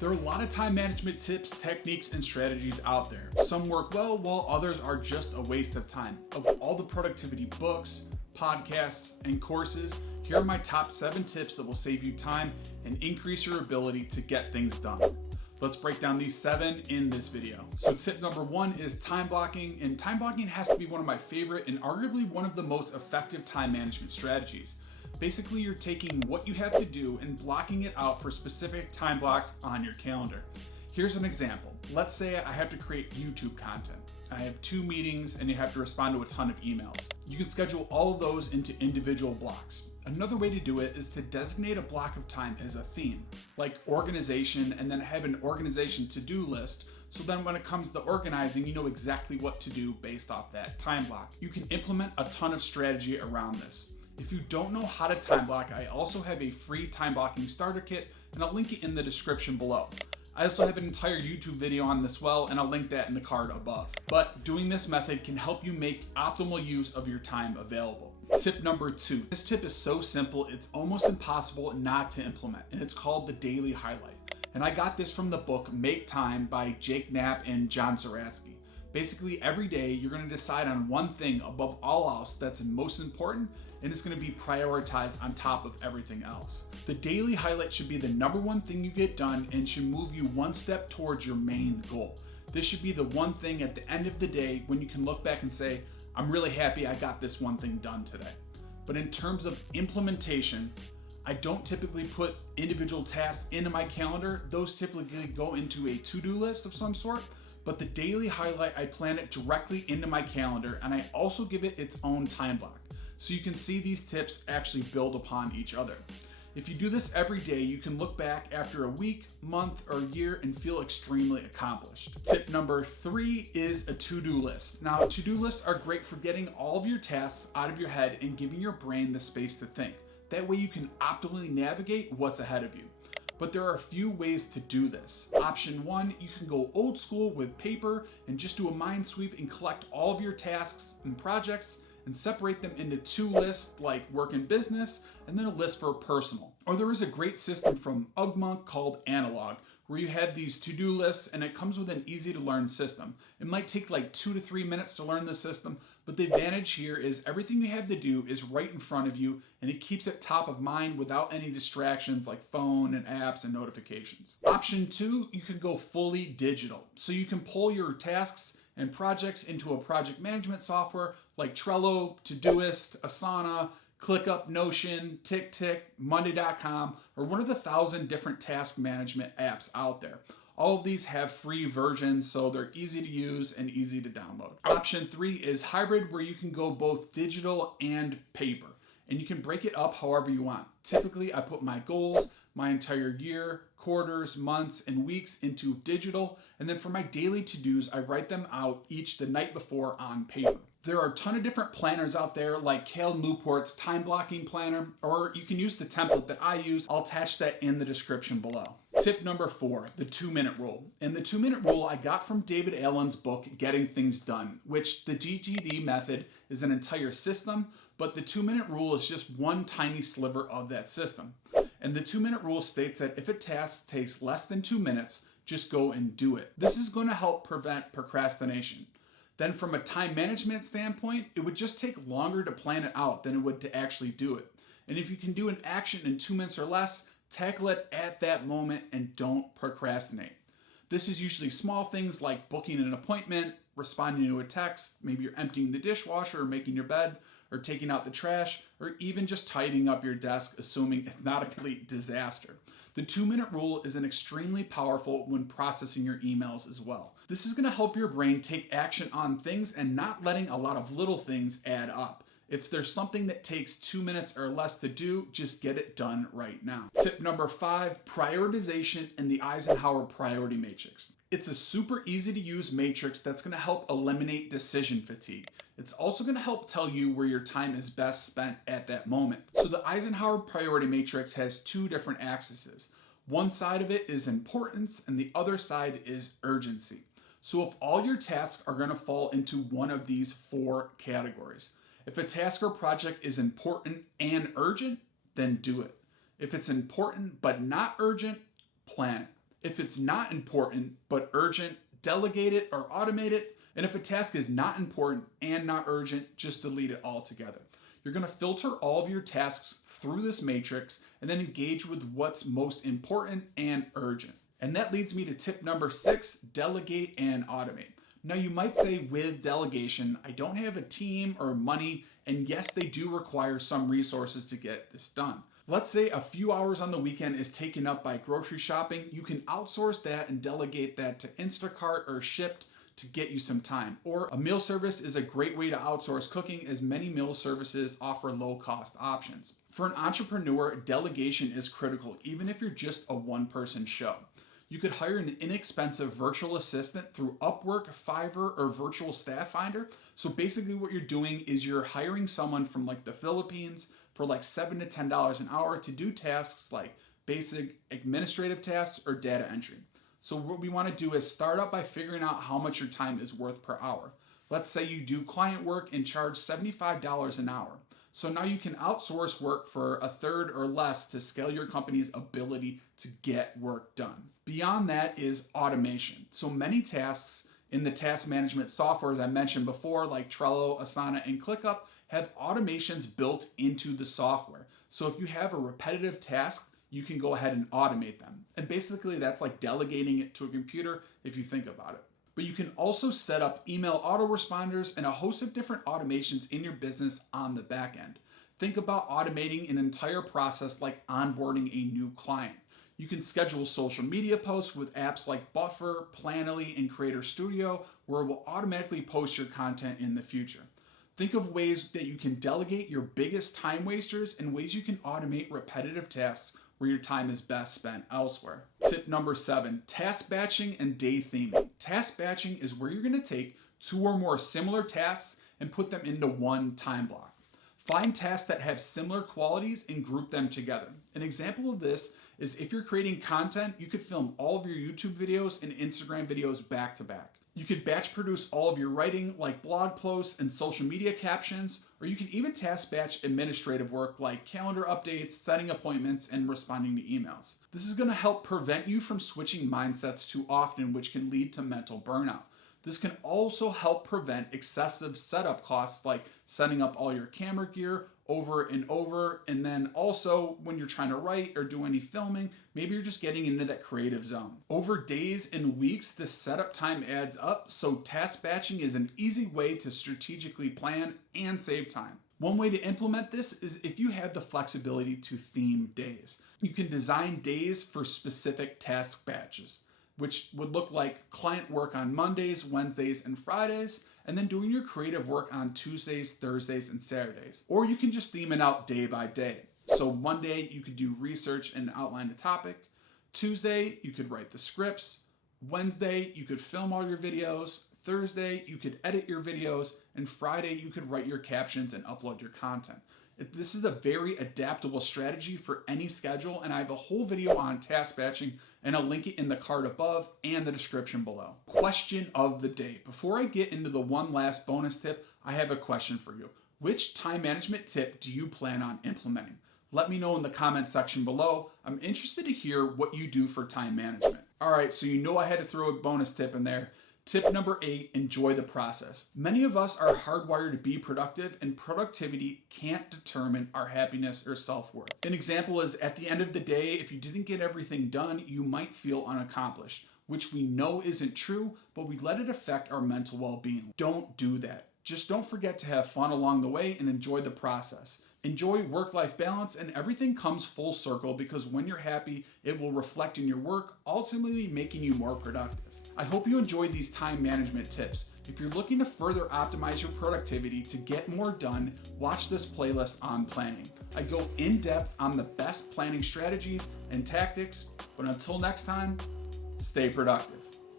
There are a lot of time management tips, techniques, and strategies out there. Some work well, while others are just a waste of time. Of all the productivity books, podcasts, and courses, here are my top 7 tips that will save you time and increase your ability to get things done. Let's break down these 7 in this video. So tip number 1 is time blocking, and time blocking has to be one of my favorite and arguably one of the most effective time management strategies. Basically, you're taking what you have to do and blocking it out for specific time blocks on your calendar. Here's an example. Let's say I have to create YouTube content. I have 2 meetings and you have to respond to a ton of emails. You can schedule all of those into individual blocks. Another way to do it is to designate a block of time as a theme, like organization, and then have an organization to-do list. So then when it comes to organizing, you know exactly what to do based off that time block. You can implement a ton of strategy around this. If you don't know how to time block, I also have a free time blocking starter kit, and I'll link it in the description below. I also have an entire YouTube video on this well, and I'll link that in the card above. But doing this method can help you make optimal use of your time available. Tip number 2. This tip is so simple, it's almost impossible not to implement, and it's called the daily highlight. And I got this from the book Make Time by Jake Knapp and John Zeratsky. Basically, every day you're going to decide on one thing above all else that's most important, and it's going to be prioritized on top of everything else. The daily highlight should be the number 1 thing you get done and should move you one step towards your main goal. This should be the one thing at the end of the day when you can look back and say, I'm really happy I got this one thing done today. But in terms of implementation, I don't typically put individual tasks into my calendar. Those typically go into a to-do list of some sort. But the daily highlight, I plan it directly into my calendar, and I also give it its own time block. So you can see these tips actually build upon each other. If you do this every day, you can look back after a week, month, or year and feel extremely accomplished. Tip number 3 is a to-do list. Now, to-do lists are great for getting all of your tasks out of your head and giving your brain the space to think. That way you can optimally navigate what's ahead of you. But there are a few ways to do this. Option 1, you can go old school with paper and just do a mind sweep and collect all of your tasks and projects and separate them into 2 lists like work and business, and then a list for personal. Or there is a great system from Ugmonk called Analog, where you have these to-do lists and it comes with an easy to learn system. It might take like 2 to 3 minutes to learn the system, but the advantage here is everything you have to do is right in front of you, and it keeps it top of mind without any distractions like phone and apps and notifications. Option 2, you can go fully digital. So you can pull your tasks and projects into a project management software like Trello, Todoist, Asana, ClickUp, Notion, TickTick, Monday.com, or one of the 1,000 different task management apps out there. All of these have free versions, so they're easy to use and easy to download. Option 3 is hybrid, where you can go both digital and paper, and you can break it up however you want. Typically, I put my goals, my entire year, quarters, months, and weeks into digital, and then for my daily to-dos, I write them out each the night before on paper. There are a ton of different planners out there like Cal Newport's time blocking planner, or you can use the template that I use. I'll attach that in the description below. Tip number 4, the 2-minute rule. And the 2-minute rule I got from David Allen's book, Getting Things Done, which the GTD method is an entire system, but the 2-minute rule is just one tiny sliver of that system. And the 2-minute rule states that if a task takes less than 2 minutes, just go and do it. This is going to help prevent procrastination. Then from a time management standpoint, it would just take longer to plan it out than it would to actually do it. And if you can do an action in 2 minutes or less, tackle it at that moment and don't procrastinate. This is usually small things like booking an appointment, responding to a text, maybe you're emptying the dishwasher or making your bed, or taking out the trash, or even just tidying up your desk, assuming it's not a complete disaster. The 2-minute rule is an extremely powerful when processing your emails as well. This is going to help your brain take action on things and not letting a lot of little things add up. If there's something that takes 2 minutes or less to do, just get it done right now. Tip number 5, prioritization and the Eisenhower priority matrix. It's a super easy to use matrix that's going to help eliminate decision fatigue. It's also going to help tell you where your time is best spent at that moment. So the Eisenhower priority matrix has 2 different axes. One side of it is importance and the other side is urgency. So if all your tasks are going to fall into one of these 4 categories. If a task or project is important and urgent, then do it. If it's important but not urgent, plan it. If it's not important but urgent, delegate it or automate it. And if a task is not important and not urgent, just delete it altogether. You're going to filter all of your tasks through this matrix and then engage with what's most important and urgent. And that leads me to tip number 6, delegate and automate. Now you might say, with delegation, I don't have a team or money, and yes, they do require some resources to get this done. Let's say a few hours on the weekend is taken up by grocery shopping. You can outsource that and delegate that to Instacart or Shipt to get you some time. Or a meal service is a great way to outsource cooking, as many meal services offer low-cost options. For an entrepreneur, delegation is critical, even if you're just a one-person show. You could hire an inexpensive virtual assistant through Upwork, Fiverr, or Virtual Staff Finder. So basically what you're doing is you're hiring someone from like the Philippines for like $7 to $10 an hour to do tasks like basic administrative tasks or data entry. So what we want to do is start out by figuring out how much your time is worth per hour. Let's say you do client work and charge $75 an hour. So now you can outsource work for a third or less to scale your company's ability to get work done. Beyond that is automation. So many tasks in the task management software, as I mentioned before, like Trello, Asana, and ClickUp, have automations built into the software. So if you have a repetitive task, you can go ahead and automate them. And basically that's like delegating it to a computer if you think about it. But you can also set up email autoresponders and a host of different automations in your business on the back end. Think about automating an entire process like onboarding a new client. You can schedule social media posts with apps like Buffer, Planoly, and Creator Studio, where it will automatically post your content in the future. Think of ways that you can delegate your biggest time wasters and ways you can automate repetitive tasks where your time is best spent elsewhere. Tip number 7, task batching and day theming. Task batching is where you're going to take 2 or more similar tasks and put them into one time block. Find tasks that have similar qualities and group them together. An example of this is if you're creating content, you could film all of your YouTube videos and Instagram videos back to back. You could batch produce all of your writing like blog posts and social media captions, or you can even task batch administrative work like calendar updates, setting appointments, and responding to emails. This is going to help prevent you from switching mindsets too often, which can lead to mental burnout. This can also help prevent excessive setup costs like setting up all your camera gear over and over, and then also when you're trying to write or do any filming, maybe you're just getting into that creative zone. Over days and weeks, this setup time adds up, so task batching is an easy way to strategically plan and save time. One way to implement this is if you have the flexibility to theme days. You can design days for specific task batches, which would look like client work on Mondays, Wednesdays, and Fridays, and then doing your creative work on Tuesdays, Thursdays, and Saturdays. Or you can just theme it out day by day. So Monday, you could do research and outline the topic. Tuesday, you could write the scripts. Wednesday, you could film all your videos. Thursday, you could edit your videos. And Friday, you could write your captions and upload your content. This is a very adaptable strategy for any schedule, and I have a whole video on task batching, and I'll link it in the card above and the description below. Question of the day. Before I get into the one last bonus tip, I have a question for you. Which time management tip do you plan on implementing? Let me know in the comment section below. I'm interested to hear what you do for time management. All right, so you know I had to throw a bonus tip in there. Tip number 8, enjoy the process. Many of us are hardwired to be productive, and productivity can't determine our happiness or self-worth. An example is at the end of the day, if you didn't get everything done, you might feel unaccomplished, which we know isn't true, but we let it affect our mental well-being. Don't do that. Just don't forget to have fun along the way and enjoy the process. Enjoy work-life balance, and everything comes full circle, because when you're happy, it will reflect in your work, ultimately making you more productive. I hope you enjoyed these time management tips. If you're looking to further optimize your productivity to get more done, watch this playlist on planning. I go in depth on the best planning strategies and tactics, but until next time, stay productive.